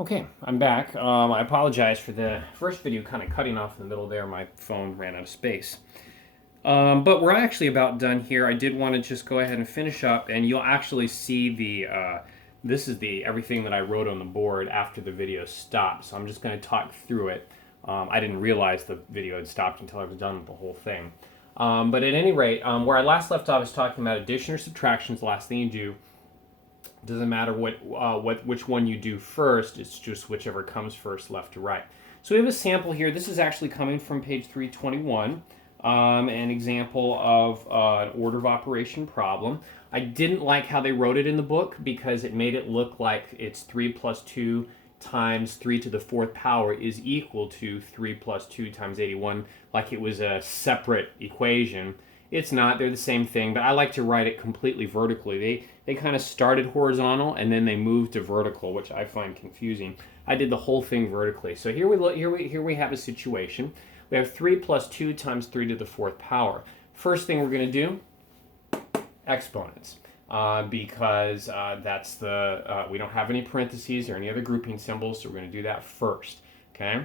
Okay, I'm back. I apologize for the first video kind of cutting off in the middle there. My phone ran out of space. But we're actually about done here. I did want to just go ahead and finish up, and you'll actually see this is the everything that I wrote on the board after the video stopped. So I'm just going to talk through it. I didn't realize the video had stopped until I was done with the whole thing. But at any rate, where I last left off is talking about addition or subtraction is the last thing you do. Doesn't matter which one you do first. It's just whichever comes first, left to right. So we have a sample here. This is actually coming from page 321, an example of an order of operation problem. I didn't like how they wrote it in the book because it made it look like it's 3 plus 2 times 3 to the 4th power is equal to 3 plus 2 times 81, like it was a separate equation. It's not. They're the same thing, but I like to write it completely vertically. They kind of started horizontal and then they moved to vertical, which I find confusing. I did the whole thing vertically. So here we have a situation. We have 3 plus 2 times 3 to the 4th power. First thing we're going to do, exponents, because that's we don't have any parentheses or any other grouping symbols, so we're going to do that first. Okay,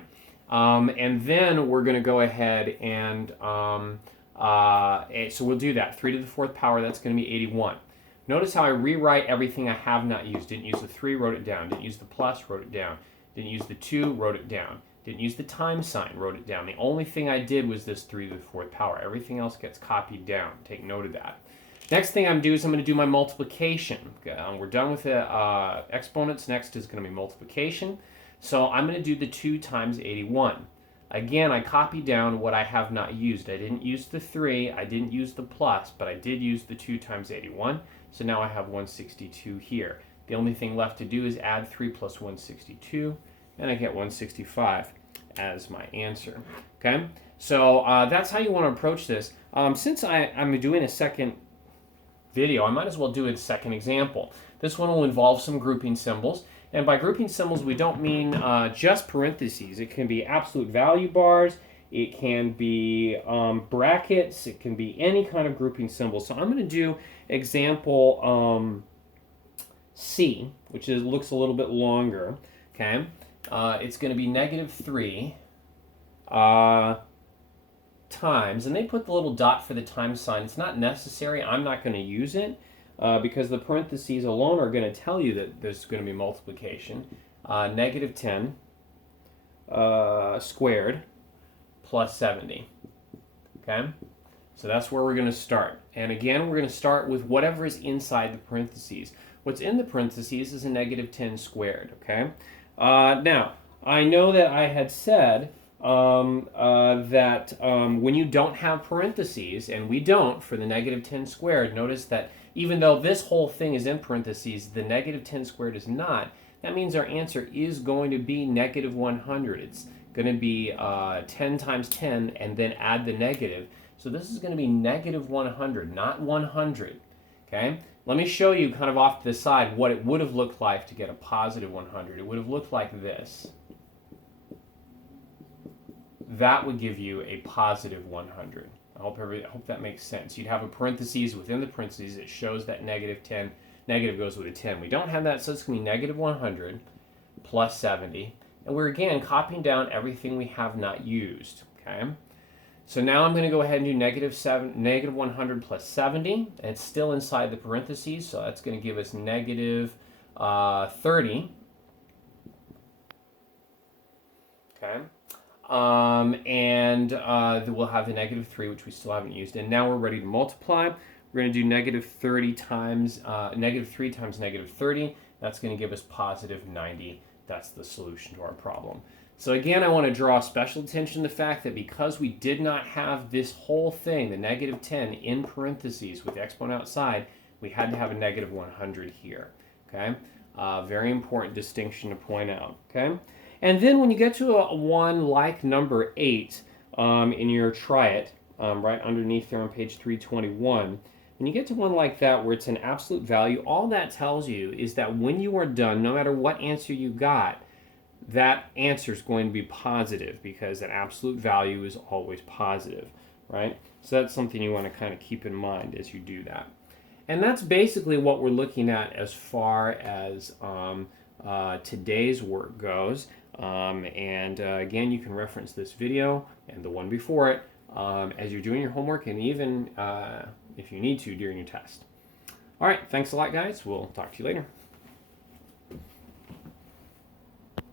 and then we're going to go ahead and so we'll do that. 3 to the 4th power, that's going to be 81. Notice how I rewrite everything I have not used. Didn't use the 3, wrote it down. Didn't use the plus, wrote it down. Didn't use the 2, wrote it down. Didn't use the times sign, wrote it down. The only thing I did was this 3 to the 4th power. Everything else gets copied down. Take note of that. Next thing I'm doing is I'm going to do my multiplication. We're done with the exponents. Next is going to be multiplication. So I'm going to do the 2 times 81. Again, I copied down what I have not used. I didn't use the 3, I didn't use the plus, but I did use the 2 times 81. So now I have 162 here. The only thing left to do is add 3 plus 162, and I get 165 as my answer. Okay, so that's how you want to approach this. Since I'm doing a second video, I might as well do a second example. This one will involve some grouping symbols. And by grouping symbols, we don't mean just parentheses. It can be absolute value bars. It can be brackets. It can be any kind of grouping symbol. So I'm going to do example C, which looks a little bit longer. Okay, it's going to be -3 times, and they put the little dot for the times sign. It's not necessary. I'm not going to use it. Because the parentheses alone are going to tell you that there's going to be multiplication. -10 squared plus 70. Okay? So that's where we're going to start. And again, we're going to start with whatever is inside the parentheses. What's in the parentheses is a -10 squared. Okay? Now, I know that I had said that when you don't have parentheses, and we don't for the -10 squared, notice that even though this whole thing is in parentheses, the -10 squared is not. That means our answer is going to be -100. It's going to be 10 times 10 and then add the negative. So this is going to be -100, not 100. Okay? Let me show you kind of off to the side what it would have looked like to get a positive 100. It would have looked like this. That would give you a positive 100. I hope that makes sense. You'd have a parentheses within the parentheses. It shows that -10. Negative goes with a 10. We don't have that, so it's going to be -100 plus 70. And we're, again, copying down everything we have not used. Okay? So now I'm going to go ahead and do -100 plus 70. And it's still inside the parentheses, so that's going to give us -30. Okay? And we'll have the -3, which we still haven't used. And now we're ready to multiply. We're going to do -30 times, -3 times -30. That's going to give us positive 90. That's the solution to our problem. So again, I want to draw special attention to the fact that because we did not have this whole thing, the -10, in parentheses with the exponent outside, we had to have a -100 here. Okay? Very important distinction to point out. Okay? And then when you get to a one like number 8 in your try it, right underneath there on page 321, when you get to one like that where it's an absolute value, all that tells you is that when you are done, no matter what answer you got, that answer is going to be positive because an absolute value is always positive, right? So that's something you want to kind of keep in mind as you do that. And that's basically what we're looking at as far as today's work goes. Again, you can reference this video and the one before it as you're doing your homework, and even if you need to during your test. All right, thanks a lot, guys. We'll talk to you later.